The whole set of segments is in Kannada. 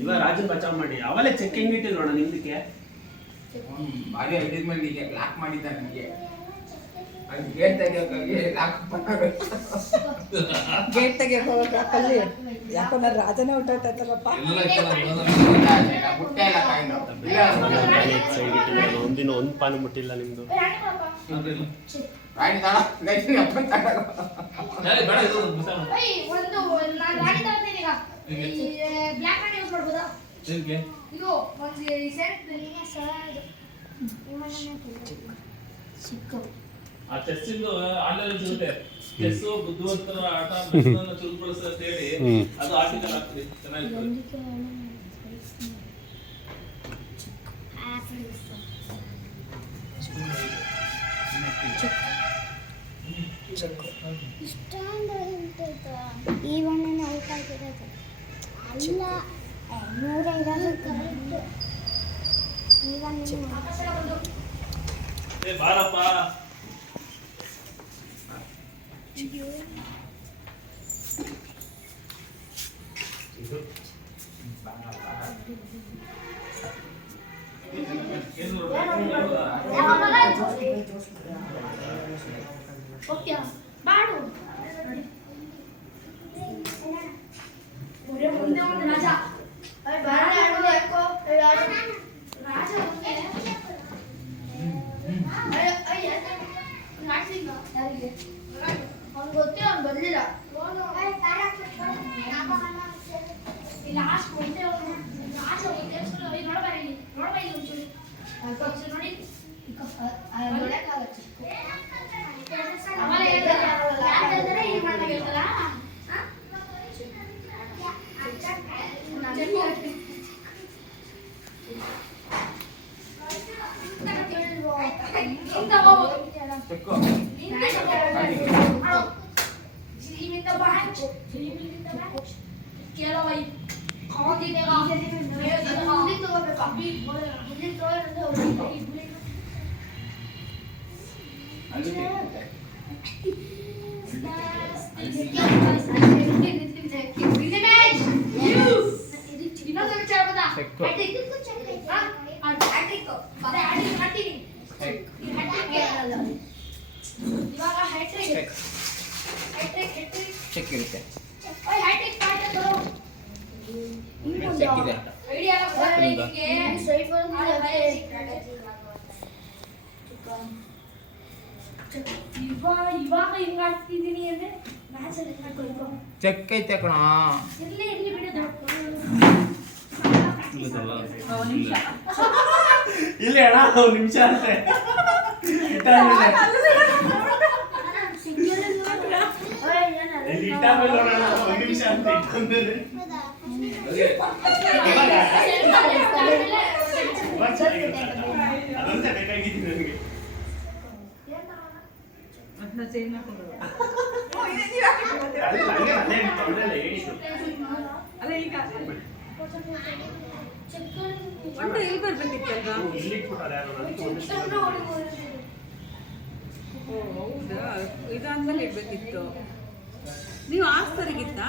ಇವಾಗ ರಾಜನ್ ಬಚಾವ್ ಮಾಡಿ ಅವಲೇ ಚೆಕ್ ಹೆಂಗಿಟ್ಟಿಲ್ವಣ ನಿಮ್ದಕ್ಕೆ ಬಾರಿ ಐಡಿದ ಮೇಲೆ ಲಾಕ್ ಮಾಡಿದ್ದ ನನಗೆ ಗೇಟ್ ತೆಗಿಯಕ್ಕೆ ಕಲ್ಲಿ ಯಾಕೋ ನನ್ನ ರಾಜನೇ ಹೊಟ್ಟೋಯ್ತಲ್ಲಪ್ಪ. ಒಂದಿನ ಒಂದ್ ಪಾನು ಮುಟ್ಟಿಲ್ಲ ನಿಮ್ದು. ಆ ಚೆಸ್ಸಿಂದ ಆನ್ಲೈನ್ ಸಿಗುತ್ತೆ. ಚೆಸ್ ಬುದ್ಧಿವಂತರ ಆಟ ಚುರುಕುಗೊಳಿಸ ಅಂತ ಹೇಳಿ ಅದು ಆರ್ಟಿಕಲ್ ಆಗ್ತದೆ, ಚೆನ್ನಾಗಿರ್ತದೆ. ಈ ಬಣ್ಣನ ಔಟ್ ಆಗಿರೋದು ಅಲ್ಲ, 100 ಇರೋದು ಕರೆಕ್ಟ್. ಈ ಬಣ್ಣ ಬಾರಪ್ಪ ಚೆಕ್ ಇರುತ್ತೆ. ಇವಾಗ ಹಿಂಗ ಆಡ್ತಿದ್ದೀನಿ ಅಂದ್ರೆ ಚೆಕ್ ಐತೆ ಕಣ. ಇಲ್ಲಿ ಅಣ್ಣ ಒಂದು ನಿಮಿಷ ಅಂತೆ ನೋಡೋಣ, ಒಂದು ನಿಮಿಷ ಅಂತ ಇಟ್ಕೊಂಡ್ರೆ ಅದಂತ ಬೇಕಾಗಿತ್ತು ನನಗೆ. ಅಲ್ಲ ಈಗ ಒಟ್ಟು ಇಲ್ಲಿ ಬರ್ಬೇಕಿತ್ತಲ್ವಾ? ಹೌದಾ, ಇದಾದ್ಮೇಲೆ ಇಡ್ಬೇಕಿತ್ತು. ನೀವು ಆಸ್ತರಿಗಿತ್ತಾ?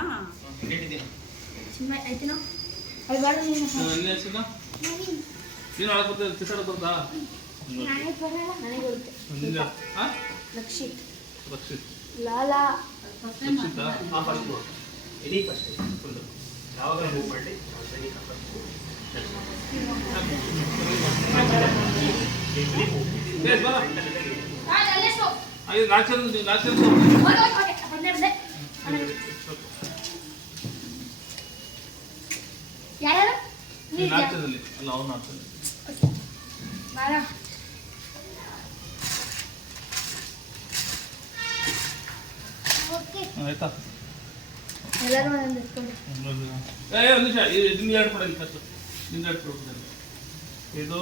ಇದು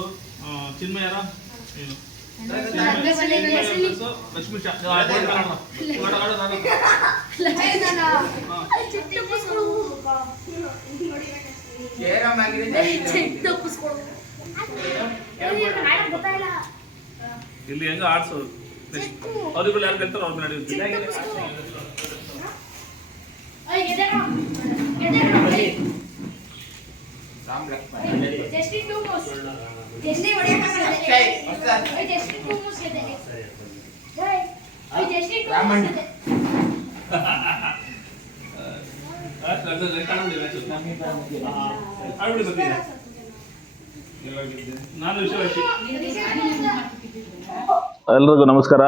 ಚಿನ್ಮಯರ ಏನು ಲಕ್ಷ್ಮೀ ಇನ್ಸ್ಟಾಗ್ರಾಮ್ ಆಗಿದೆ ಇಲ್ಲಿ ಹೆಂಗ ಆಡ್ಸೋದು ಅವ್ರಿಗಳು ಯಾರು ಗೆಲ್ತಾರೋ ಅವ್ರು ನಡೆಯುತ್ತೆ. ರಾಮ್ ಲಕ್ಷ್ಮಣ ರಾಮಣ್ಣ ಎಲ್ರಿಗೂ ನಮಸ್ಕಾರ.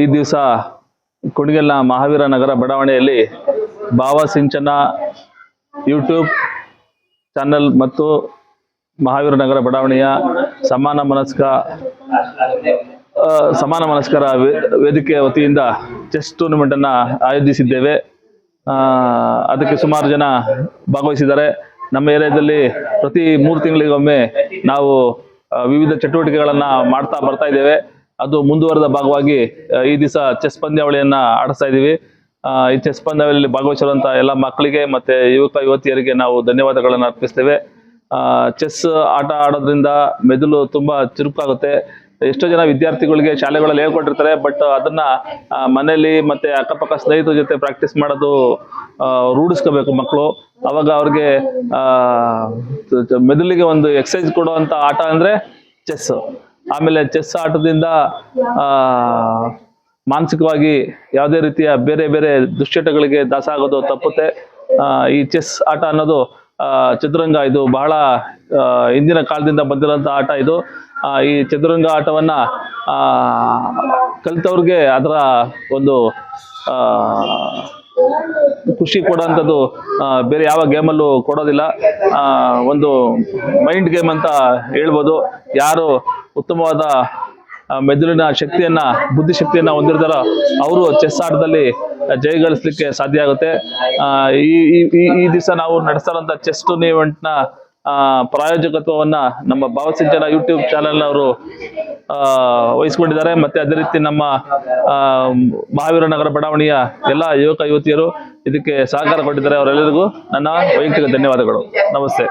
ಈ ದಿವಸ ಕುಣಿಗಲ್ನ ಮಹಾವೀರ ನಗರ ಬಡಾವಣೆಯಲ್ಲಿ ಭಾವಸಿಂಚನ ಯೂಟ್ಯೂಬ್ ಚಾನೆಲ್ ಮತ್ತು ಮಹಾವೀರ ನಗರ ಬಡಾವಣೆಯ ಸಮಾನ ಮನಸ್ಕರ ವೇದಿಕೆಯ ವತಿಯಿಂದ ಚೆಸ್ ಟೂರ್ನಮೆಂಟನ್ನು ಆಯೋಜಿಸಿದ್ದೇವೆ. ಅದಕ್ಕೆ ಸುಮಾರು ಜನ ಭಾಗವಹಿಸಿದ್ದಾರೆ. ನಮ್ಮ ಏರಿಯಾದಲ್ಲಿ ಪ್ರತಿ 3 ತಿಂಗಳಿಗೊಮ್ಮೆ ನಾವು ವಿವಿಧ ಚಟುವಟಿಕೆಗಳನ್ನು ಮಾಡ್ತಾ ಬರ್ತಾ ಇದ್ದೇವೆ. ಅದು ಮುಂದುವರೆದ ಭಾಗವಾಗಿ ಈ ದಿವಸ ಚೆಸ್ ಪಂದ್ಯಾವಳಿಯನ್ನು ಆಡಿಸ್ತಾ ಇದ್ದೀವಿ. ಈ ಚೆಸ್ ಪಂದ್ಯಾವಳಿಯಲ್ಲಿ ಭಾಗವಹಿಸಿರುವಂಥ ಎಲ್ಲ ಮಕ್ಕಳಿಗೆ ಮತ್ತು ಯುವತಿಯರಿಗೆ ನಾವು ಧನ್ಯವಾದಗಳನ್ನು ಅರ್ಪಿಸ್ತೇವೆ. ಚೆಸ್ ಆಟ ಆಡೋದ್ರಿಂದ ಮೆದುಳು ತುಂಬ ಚುರುಕಾಗುತ್ತೆ. ಎಷ್ಟೋ ಜನ ವಿದ್ಯಾರ್ಥಿಗಳಿಗೆ ಶಾಲೆಗಳಲ್ಲಿ ಹೇಳ್ಕೊಟ್ಟಿರ್ತಾರೆ, ಬಟ್ ಅದನ್ನ ಮನೇಲಿ ಮತ್ತೆ ಅಕ್ಕಪಕ್ಕ ಸ್ನೇಹಿತರ ಜೊತೆ ಪ್ರಾಕ್ಟೀಸ್ ಮಾಡೋದು ರೂಢಿಸ್ಕೋಬೇಕು ಮಕ್ಕಳು. ಅವಾಗ ಅವ್ರಿಗೆ ಮೆದುಳಿಗೆ ಒಂದು ಎಕ್ಸರ್ಸೈಸ್ ಕೊಡುವಂತ ಆಟ ಅಂದ್ರೆ ಚೆಸ್. ಆಮೇಲೆ ಚೆಸ್ ಆಟದಿಂದ ಮಾನಸಿಕವಾಗಿ ಯಾವುದೇ ರೀತಿಯ ಬೇರೆ ಬೇರೆ ದುಶ್ಚಟಗಳಿಗೆ ದಾಸ ಆಗೋದು ತಪ್ಪುತ್ತೆ. ಈ ಚೆಸ್ ಆಟ ಅನ್ನೋದು ಚದುರಂಗ, ಇದು ಬಹಳ ಹಿಂದಿನ ಕಾಲದಿಂದ ಬಂದಿರೋಂಥ ಆಟ ಇದು. ಈ ಚದುರಂಗ ಆಟವನ್ನ ಕಲಿತವ್ರಿಗೆ ಅದರ ಒಂದು ಖುಷಿ ಕೊಡೋಂಥದ್ದು ಬೇರೆ ಯಾವ ಗೇಮಲ್ಲೂ ಕೊಡೋದಿಲ್ಲ. ಒಂದು ಮೈಂಡ್ ಗೇಮ್ ಅಂತ ಹೇಳ್ಬೋದು. ಯಾರು ಉತ್ತಮವಾದ ಮೆದುಳಿನ ಶಕ್ತಿಯನ್ನ, ಬುದ್ಧಿಶಕ್ತಿಯನ್ನ ಹೊಂದಿರ್ತಾರೋ ಅವರು ಚೆಸ್ ಆಟದಲ್ಲಿ ಜಯಗಳಿಸ್ಲಿಕ್ಕೆ ಸಾಧ್ಯ ಆಗುತ್ತೆ. ಈ ದಿವಸ ನಾವು ನಡೆಸ್ತಾರಂತ ಚೆಸ್ ಟೂರ್ನಿಮೆಂಟ್ನ ಪ್ರಾಯೋಜಕತ್ವವನ್ನ ನಮ್ಮ ಭಾವಸಿಂಚನ ಯೂಟ್ಯೂಬ್ ಚಾನೆಲ್ನವರು ವಹಿಸ್ಕೊಂಡಿದ್ದಾರೆ. ಮತ್ತೆ ಅದೇ ರೀತಿ ನಮ್ಮ ಮಹಾವೀರ ನಗರ ಬಡಾವಣೆಯ ಎಲ್ಲ ಯುವಕ ಯುವತಿಯರು ಇದಕ್ಕೆ ಸಹಕಾರ ಕೊಟ್ಟಿದ್ದಾರೆ. ಅವರೆಲ್ಲರಿಗೂ ನನ್ನ ವೈಯಕ್ತಿಕ ಧನ್ಯವಾದಗಳು. ನಮಸ್ತೆ.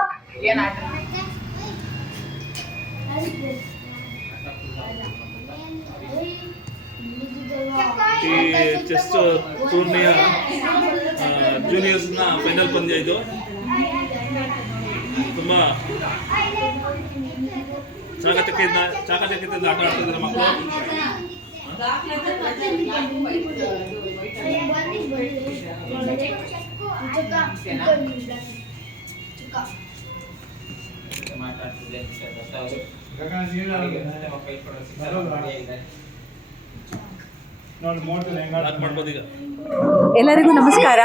ಈ ಚೆಸ್ ಟೂರ್ನಿಯ ಜೂನಿಯರ್ಸ್ನ ಫೈನಲ್ ಪಂದ್ಯ ಇದು. ತುಂಬಾ ಚಾಕಚಕ್ಯದಿಂದ ಆಟ ಆಡ್ತಿದ್ದಾರೆ ಮಕ್ಕಳು. ಎಲ್ಲರಿಗೂ ನಮಸ್ಕಾರ.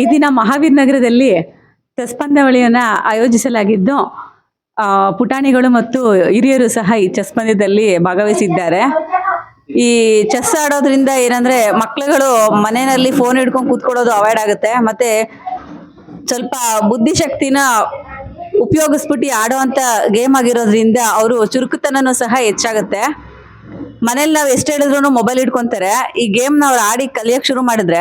ಈ ದಿನ ಮಹಾವೀರ್ ನಗರದಲ್ಲಿ ಚೆಸ್ ಪಂದ್ಯಾವಳಿಯನ್ನು ಆಯೋಜಿಸಲಾಗಿದ್ದು ಪುಟಾಣಿಗಳು ಮತ್ತು ಹಿರಿಯರು ಸಹ ಈ ಚೆಸ್ ಪಂದ್ಯದಲ್ಲಿ ಭಾಗವಹಿಸಿದ್ದಾರೆ. ಈ ಚೆಸ್ ಆಡೋದ್ರಿಂದ ಏನಂದ್ರೆ ಮಕ್ಕಳುಗಳು ಮನೆಯಲ್ಲಿ ಫೋನ್ ಹಿಡ್ಕೊಂಡು ಕೂತ್ಕೊಳ್ಳೋದು ಅವಾಯ್ಡ್ ಆಗುತ್ತೆ. ಮತ್ತೆ ಸ್ವಲ್ಪ ಬುದ್ಧಿಶಕ್ತಿನ ಉಪಯೋಗಿಸ್ಬಿಟ್ಟು ಆಡುವಂತ ಗೇಮ್ ಆಗಿರೋದ್ರಿಂದ ಅವರು ಚುರುಕುತನನೂ ಸಹ ಹೆಚ್ಚಾಗುತ್ತೆ. ಮನೇಲಿ ನಾವು ಎಷ್ಟು ಹೇಳಿದ್ರು ಮೊಬೈಲ್ ಇಟ್ಕೊಂತಾರೆ. ಈ ಗೇಮ್ನ ಅವ್ರು ಆಡಿ ಕಲಿಯಕ್ಕೆ ಶುರು ಮಾಡಿದ್ರೆ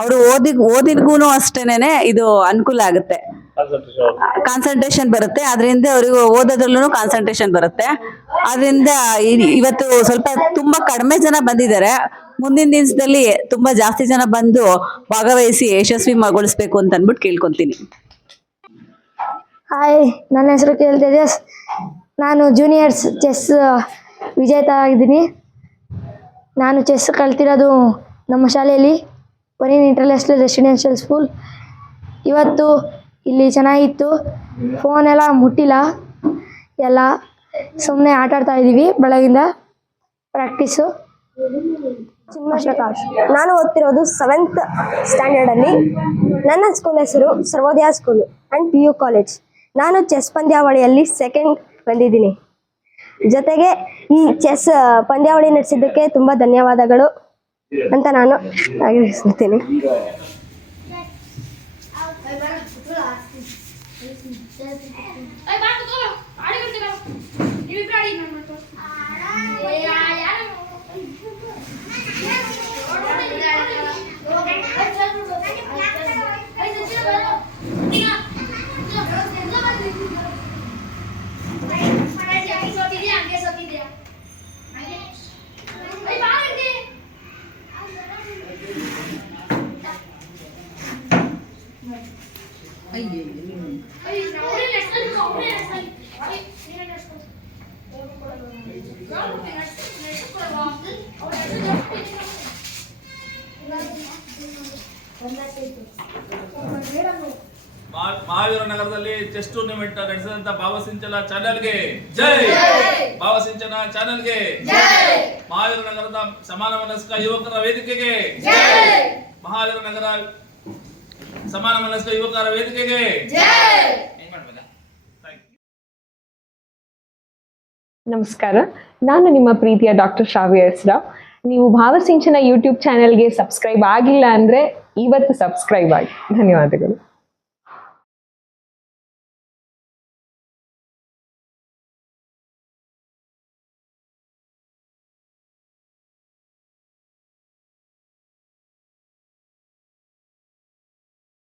ಅವರು ಓದಿಗೂ ಅಷ್ಟೇನೆ ಇದು ಅನುಕೂಲ ಆಗುತ್ತೆ. ಕಾನ್ಸಂಟ್ರೇಷನ್ ಬರುತ್ತೆ. ಅದರಿಂದ ಅವರಿಗೆ ಓದೋದ್ರಲ್ಲೂ ಕಾನ್ಸಂಟ್ರೇಷನ್ ಬರುತ್ತೆ. ಅದರಿಂದ ಇವತ್ತು ಸ್ವಲ್ಪ ತುಂಬಾ ಕಡಿಮೆ ಜನ ಬಂದಿದ್ದಾರೆ. ಮುಂದಿನ ದಿವಸದಲ್ಲಿ ತುಂಬಾ ಜಾಸ್ತಿ ಜನ ಬಂದು ಭಾಗವಹಿಸಿ ಯಶಸ್ವಿಗೊಳಿಸ್ಬೇಕು ಅಂತ ಅಂದ್ಬಿಟ್ಟು ಕೇಳ್ಕೊಂತೀನಿ. ಹಾಯ್, ನನ್ನ ಹೆಸರು ತೇಜಸ್. ನಾನು ಜೂನಿಯರ್ಸ್ ಚೆಸ್ ವಿಜೇತ ಆಗಿದ್ದೀನಿ. ನಾನು ಚೆಸ್ ಕಲ್ತಿರೋದು ನಮ್ಮ ಶಾಲೆಯಲ್ಲಿ ಪರೀನ್ ಇಂಟರ್ನ್ಯಾಷನಲ್ ರೆಸಿಡೆನ್ಷಿಯಲ್ ಸ್ಕೂಲ್. ಇವತ್ತು ಇಲ್ಲಿ ಚೆನ್ನಾಗಿತ್ತು. ಫೋನೆಲ್ಲ ಮುಟ್ಟಿಲ್ಲ, ಎಲ್ಲ ಸುಮ್ಮನೆ ಆಟಾಡ್ತಾ ಇದ್ದೀವಿ ಬೆಳಗಿಂದ. ಪ್ರಾಕ್ಟೀಸು. ಪ್ರಕಾಶ್. ನಾನು ಓದ್ತಿರೋದು 7th ಸ್ಟ್ಯಾಂಡರ್ಡಲ್ಲಿ. ನನ್ನ ಸ್ಕೂಲ್ ಹೆಸರು ಸರ್ವೋದಯ ಸ್ಕೂಲ್ ಆ್ಯಂಡ್ PU ಕಾಲೇಜ್. ನಾನು ಚೆಸ್ ಪಂದ್ಯಾವಳಿಯಲ್ಲಿ 2nd ಬಂದಿದ್ದೀನಿ. ಜೊತೆಗೆ ಈ ಚೆಸ್ ಪಂದ್ಯಾವಳಿ ನಡೆಸಿದ್ದಕ್ಕೆ ತುಂಬ ಧನ್ಯವಾದಗಳು ಅಂತ ನಾನು ಆಗ್ರಹಿಸುತ್ತೇನೆ. ಮಹಾವೀರ ನಗರದಲ್ಲಿ ಚೆಸ್ ಟೂರ್ನಮೆಂಟ್ ನಡೆಸಿದಂತ ಭಾವಸಿಂಚನ ಚಾನೆಲ್ಗೆ ಜೈ. ಭಾವಸಿಂಚನ ಚಾನೆಲ್ಗೆ ಮಹಾವೀರ ನಗರದ ಸಮಾನ ಮನಸ್ಕ ಯುವಕರ ವೇದಿಕೆಗೆ ಮಹಾವೀರ ನಗರ ಸಮಾನ ಮನಸ್ಕ ಯುವಕರ ವೇದಿಕೆಗೆ ನಮಸ್ಕಾರ, ನಾನು ನಿಮ್ಮ ಪ್ರೀತಿಯ ಡಾಕ್ಟರ್ ಶ್ರಾವ್ಯ ಎಸ್ ರಾವ್. ನೀವು ಭಾವಸಿಂಚನ ಯೂಟ್ಯೂಬ್ ಚಾನೆಲ್ಗೆ ಸಬ್ಸ್ಕ್ರೈಬ್ ಆಗಿಲ್ಲ ಅಂದರೆ ಇವತ್ತು ಸಬ್ಸ್ಕ್ರೈಬ್ ಆಗಿ. ಧನ್ಯವಾದಗಳು.